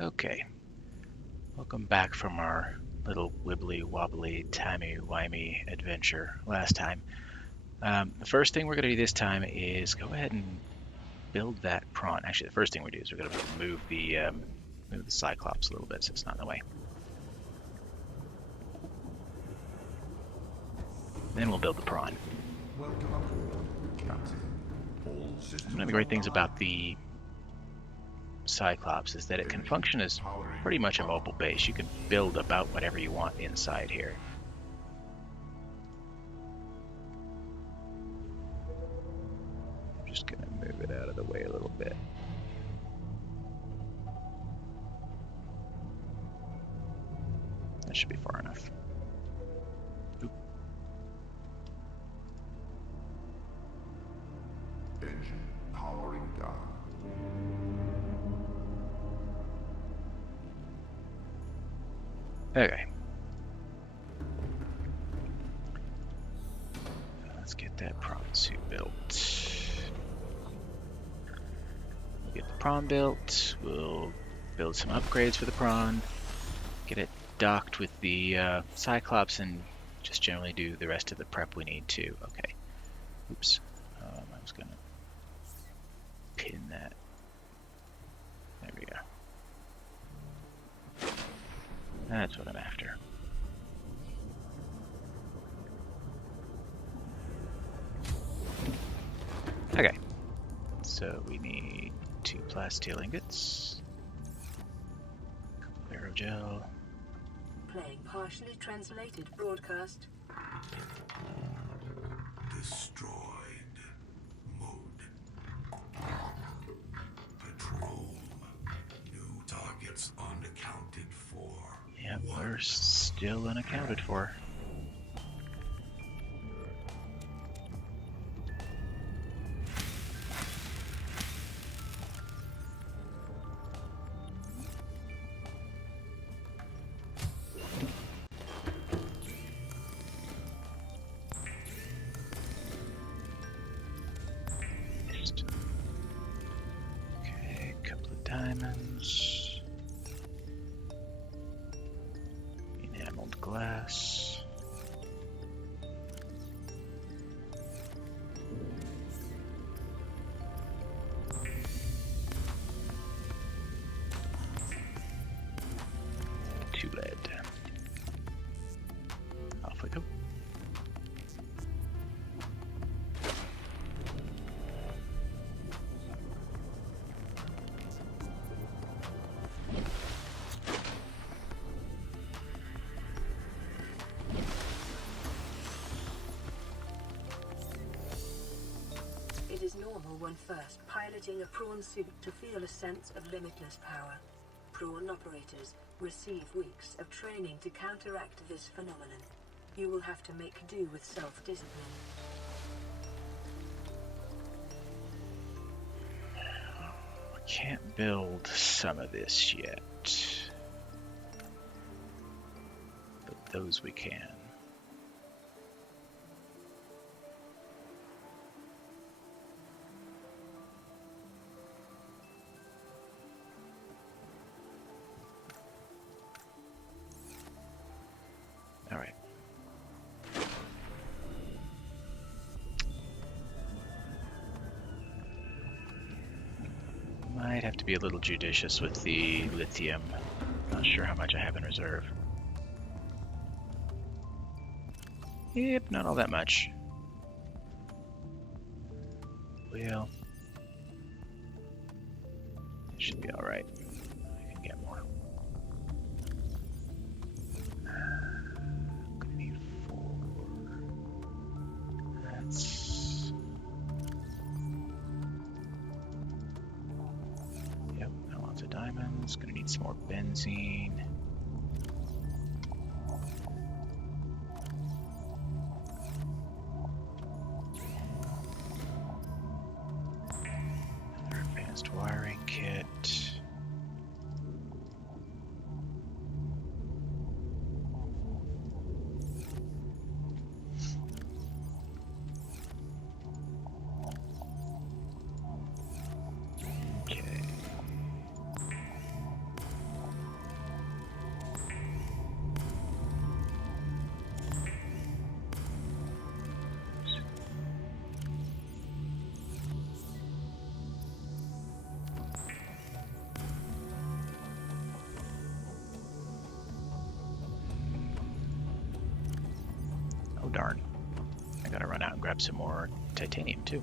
Okay, welcome back from our little wibbly wobbly timey wimey adventure last time. The first thing we're going to do this time is go ahead and build that prawn. Actually, the first thing we do is we're going to move the Cyclops a little bit so it's not in the way. Then we'll build the prawn. One of the great things about the Cyclops is that it can function as pretty much a mobile base. You can build about whatever you want inside here. I'm just going to move it out of the way a little bit. That should be far enough. Oop. Engine powering down. Okay. Let's get that prawn suit built. We'll get the prawn built. We'll build some upgrades for the prawn. Get it docked with the Cyclops and just generally do the rest of the prep we need to. Okay. Oops. I was going to pin that. There we go. That's what I'm after. Okay. So we need 2 plasteel ingots. A couple of aerogel. Playing partially translated broadcast. Destroyed. Mode. Patrol. New targets unaccounted for. Yep, we're still unaccounted for. Okay, a couple of diamonds. Enameled glass. Two lead. Off we go. It is normal when first piloting a prawn suit to feel a sense of limitless power. Prawn operators receive weeks of training to counteract this phenomenon. You will have to make do with self-discipline. We can't build some of this yet. But those we can. All right. Might have to be a little judicious with the lithium. Not sure how much I have in reserve. Yep, not all that much. Well, should be all right. I can get more. Gonna need 4. That's. Yep, got lots of diamonds. Gonna need some more benzene. Another advanced wiring kit. Okay. darn. I gotta run out and grab some more titanium too.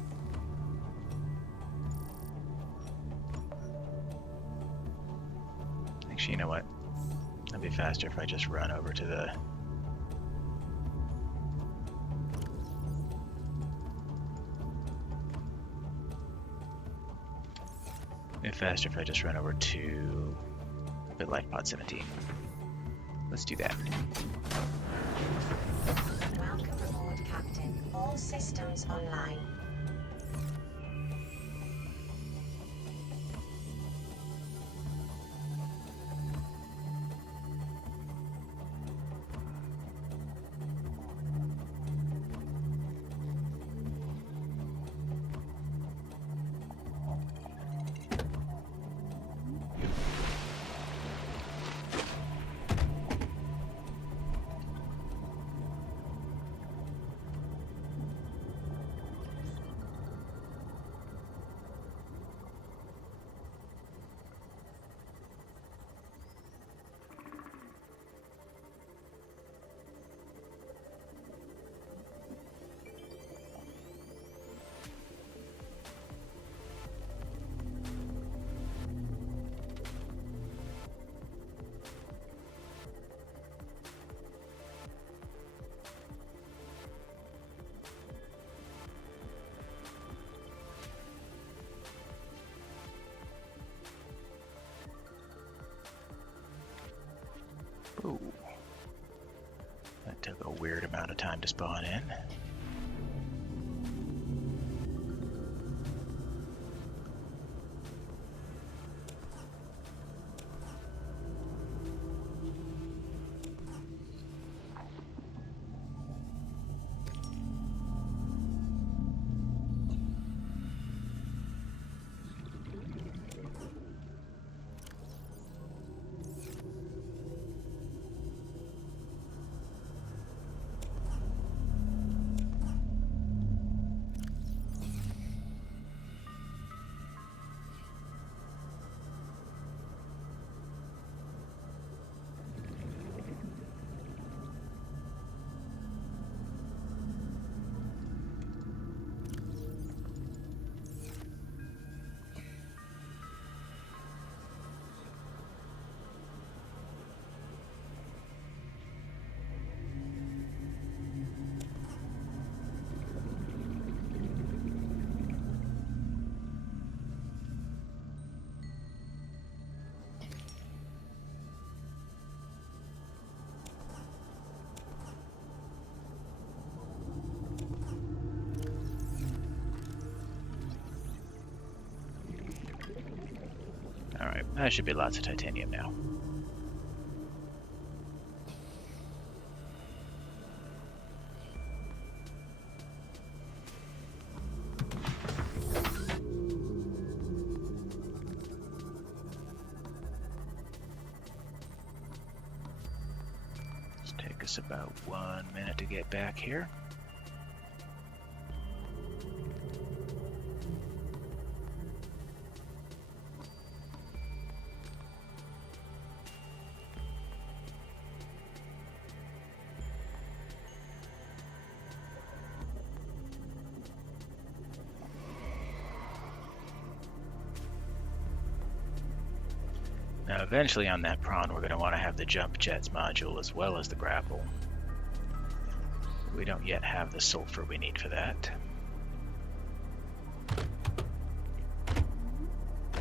Actually, you know what? It'd be faster if I just run over to the... It'd be faster if I just run over to Life Pod 17. Let's do that. Welcome aboard, Captain. All systems online. Ooh. That took a weird amount of time to spawn in. Alright, that should be lots of titanium now. It's take us about 1 minute to get back here. Now, eventually on that prawn, we're going to want to have the jump jets module as well as the grapple. We don't yet have the sulfur we need for that.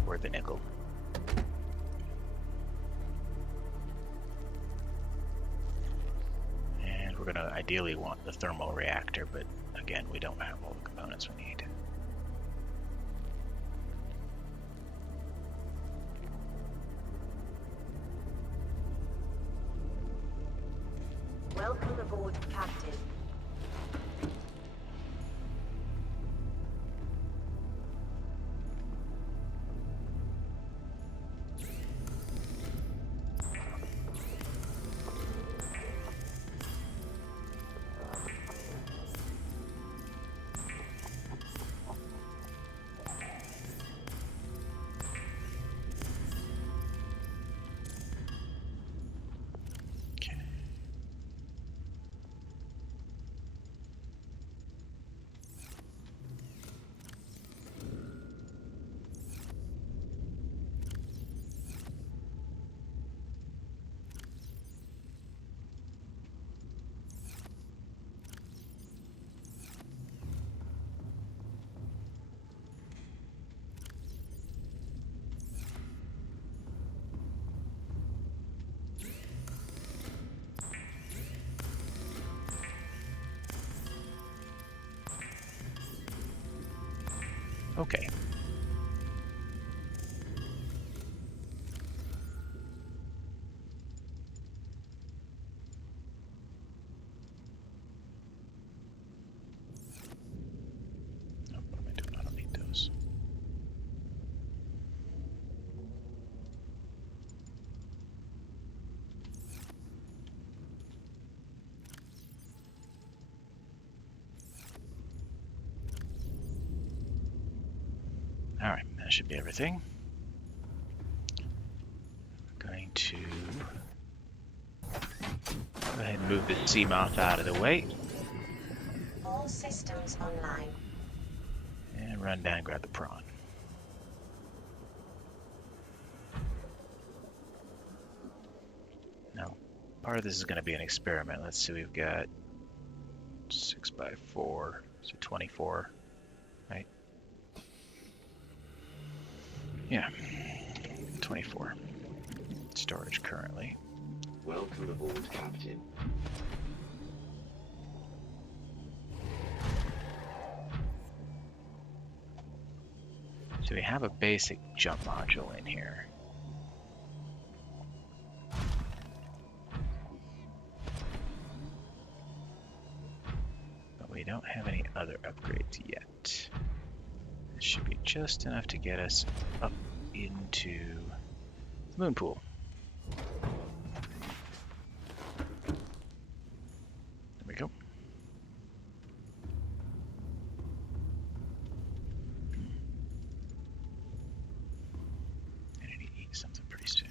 Or the nickel. And we're going to ideally want the thermal reactor, but again, we don't have all the components we need. Welcome aboard, Captain. Okay. Oh, what am I doing? I don't need those. Alright, that should be everything. I'm going to go ahead and move the sea moth out of the way All systems online. and run down and grab the prawn. Now, part of this is going to be an experiment. Let's see, we've got 6 by 4, so 24, right? Yeah, 24 storage currently. Welcome aboard, Captain. So we have a basic jump module in here. But we don't have any other upgrades yet. This should be just enough to get us up into the moon pool. There we go. I need to eat something pretty soon.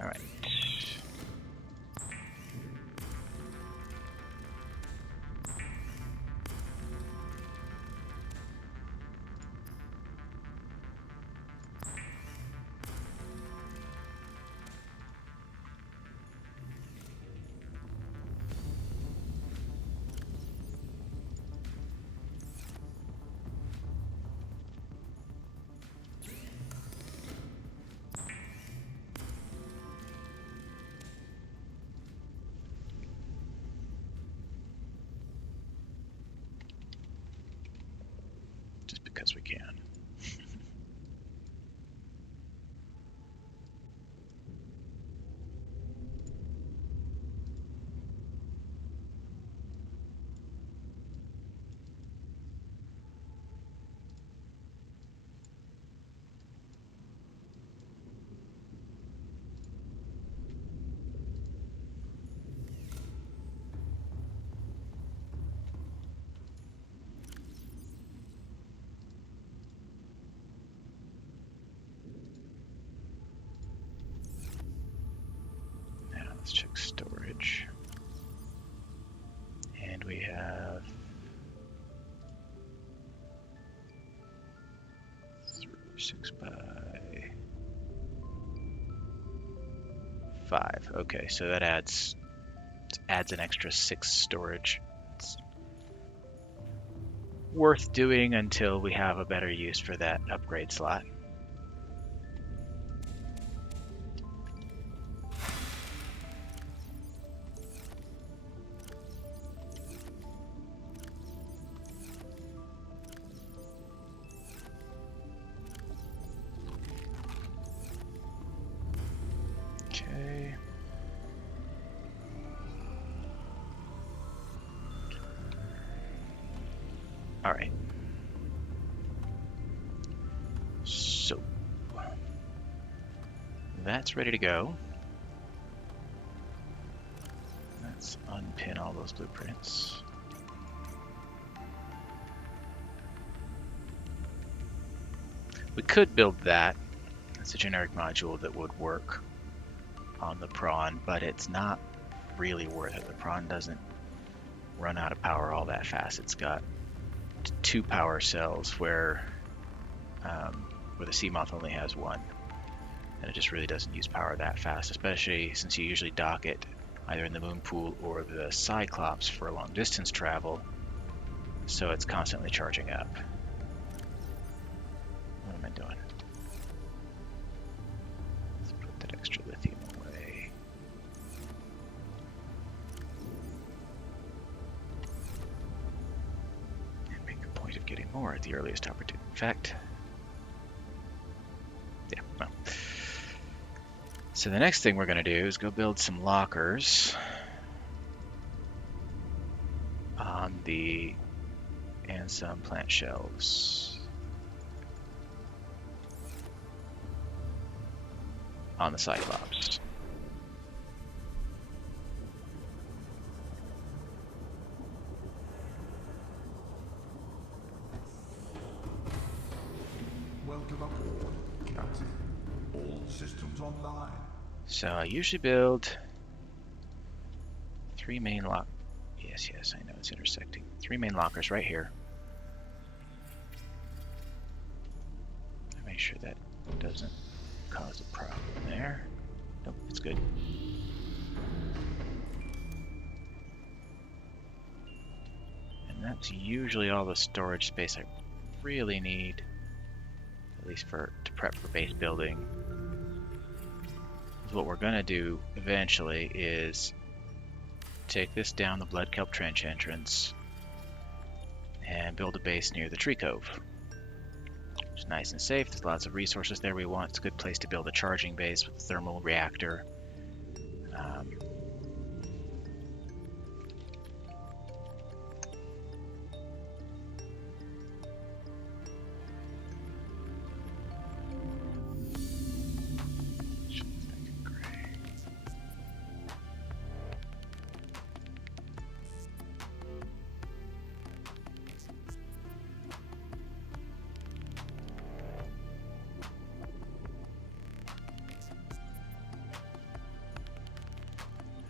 All right. Just because we can. Now let's check storage. And we have 6 by 5. Okay, so that adds an extra 6 storage. It's worth doing until we have a better use for that upgrade slot. Okay. All right. So that's ready to go. Let's unpin all those blueprints. We could build that. It's a generic module that would work on the prawn, but it's not really worth it. The prawn doesn't run out of power all that fast. It's got 2 power cells where the sea moth only has 1, and it just really doesn't use power that fast, especially since you usually dock it either in the moon pool or the Cyclops for long distance travel, so it's constantly charging up. What am I doing? Let's put that extra lithium away. Or at the earliest opportunity. In fact, yeah, well. So the next thing we're going to do is go build some lockers on the and some plant shelves on the Cyclops. Welcome aboard, Captain. All systems online. So I usually build 3 main lock. Yes, I know it's intersecting. 3 main lockers right here. Make sure that doesn't cause a problem there. Nope, it's good. And that's usually all the storage space I really need, at least to prep for base building. What we're gonna do eventually is take this down the Blood Kelp Trench entrance and build a base near the Tree Cove. It's nice and safe. There's lots of resources there we want. It's a good place to build a charging base with a thermal reactor.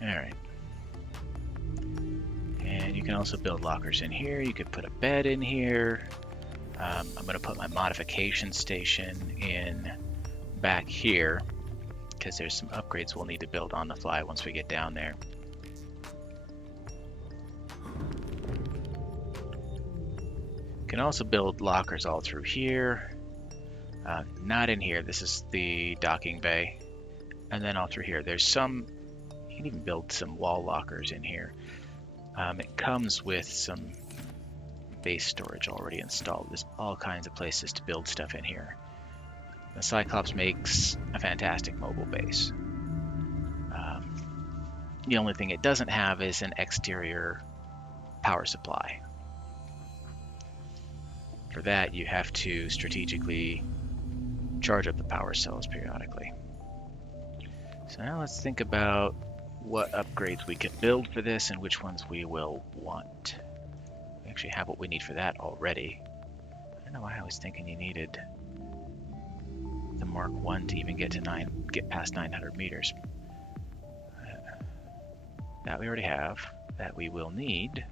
Alright. And you can also build lockers in here. You could put a bed in here. I'm going to put my modification station in back here because there's some upgrades we'll need to build on the fly once we get down there. You can also build lockers all through here. Not in here. This is the docking bay. And then all through here. There's some... You can even build some wall lockers in here. It comes with some base storage already installed. There's all kinds of places to build stuff in here. The Cyclops makes a fantastic mobile base. The only thing it doesn't have is an exterior power supply. For that, you have to strategically charge up the power cells periodically. So now let's think about what upgrades we can build for this and which ones we will want. We actually have what we need for that already. I don't know why I was thinking you needed the Mark 1 to even get past 900 meters. That we already have. That we will need.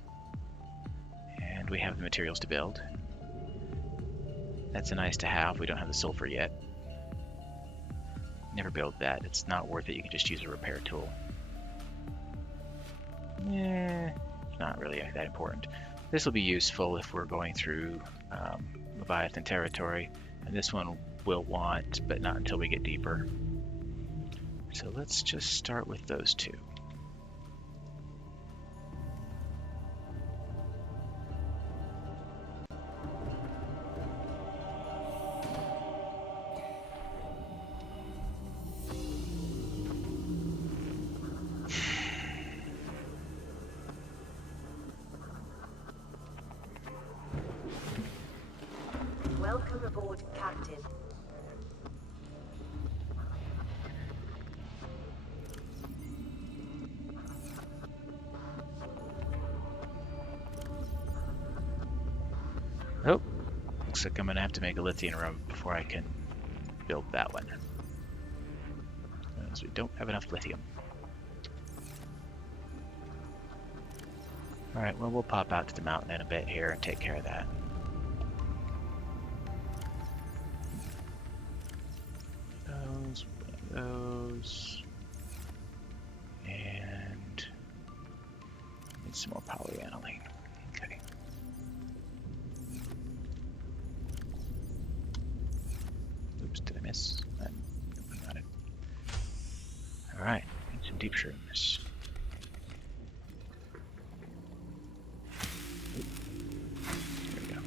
And we have the materials to build. That's a nice to have. We don't have the sulfur yet. Never build that. It's not worth it. You can just use a repair tool. It's not really that important. This will be useful if we're going through Leviathan territory, and this one we'll want, but not until we get deeper. So let's just start with those two. Welcome aboard, Captain. Oh, looks like I'm gonna have to make a lithium room before I can build that one. Because we don't have enough lithium. Alright, well we'll pop out to the mountain in a bit here and take care of that. Those. And need some more polyaniline. Okay. Oops, did I miss? I got it. Alright, need some deep shrooms. There we go.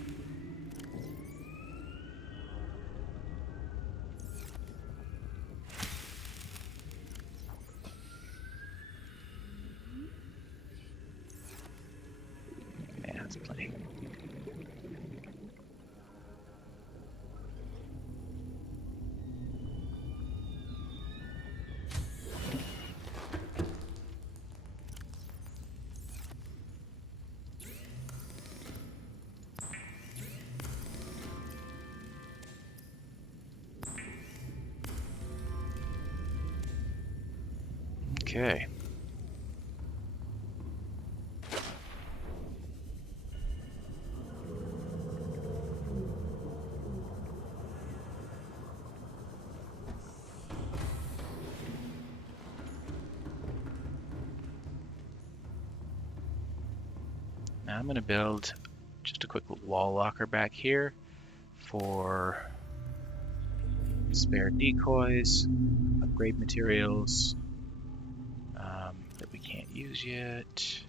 Okay. Now I'm going to build just a quick wall locker back here for spare decoys, upgrade materials that we can't use yet,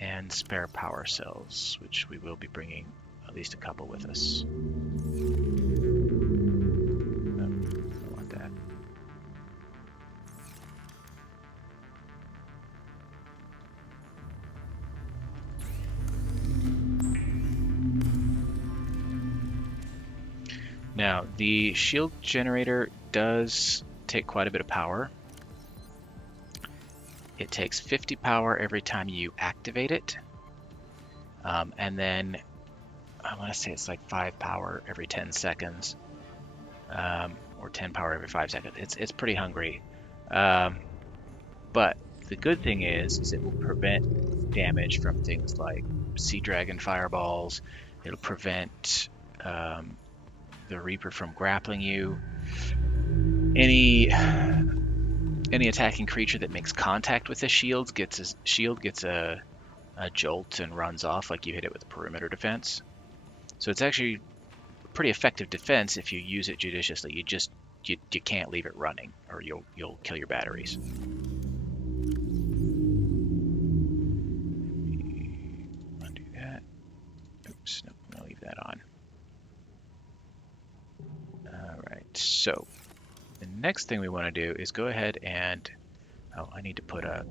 and spare power cells, which we will be bringing at least a couple with us. No, I don't want that. Now, the shield generator does take quite a bit of power. It takes 50 power every time you activate it. And then I want to say it's like 5 power every 10 seconds. Or 10 power every 5 seconds. It's pretty hungry. But the good thing is it will prevent damage from things like sea dragon fireballs. It'll prevent the Reaper from grappling you. Any attacking creature that makes contact with the shield gets a jolt and runs off like you hit it with a perimeter defense. So it's actually a pretty effective defense if you use it judiciously. You can't leave it running or you'll kill your batteries. Undo that. Oops, nope, I'm gonna leave that on. Alright, so the next thing we want to do is go ahead and I need to put a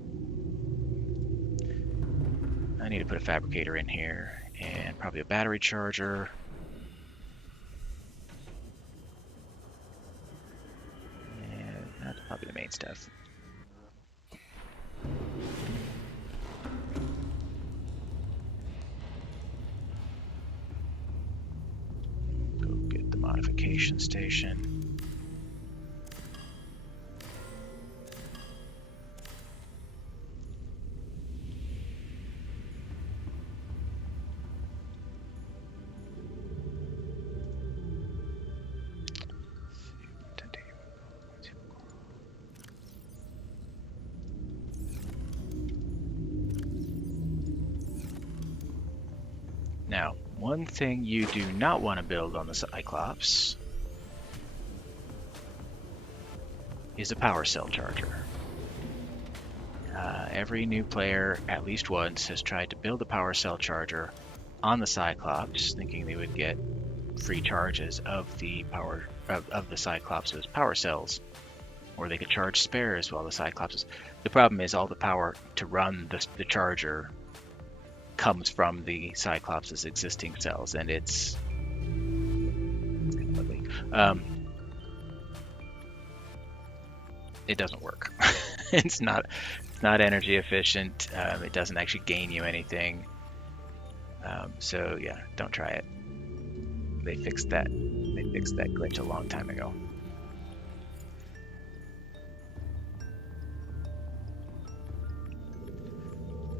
fabricator in here and probably a battery charger. And that's probably the main stuff. Go get the modification station. Now, one thing you do not want to build on the Cyclops is a power cell charger. Every new player, at least once, has tried to build a power cell charger on the Cyclops, thinking they would get free charges of the power of the Cyclops' power cells, or they could charge spares while the Cyclops. The problem is all the power to run the charger comes from the Cyclops' existing cells, and it's ugly. It doesn't work. It's not energy efficient. It doesn't actually gain you anything. So yeah, don't try it. They fixed that glitch a long time ago.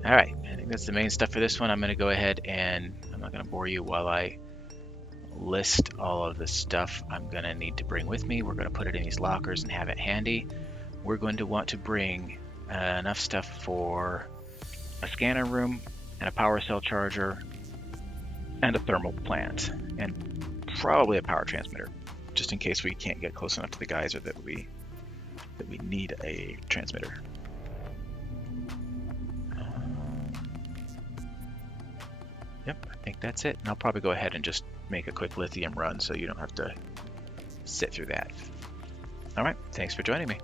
Alright, I think that's the main stuff for this one. I'm going to go ahead and I'm not going to bore you while I list all of the stuff I'm going to need to bring with me. We're going to put it in these lockers and have it handy. We're going to want to bring enough stuff for a scanner room and a power cell charger and a thermal plant and probably a power transmitter, just in case we can't get close enough to the geyser that we need a transmitter. Yep, I think that's it. And I'll probably go ahead and just make a quick lithium run so you don't have to sit through that. All right, thanks for joining me.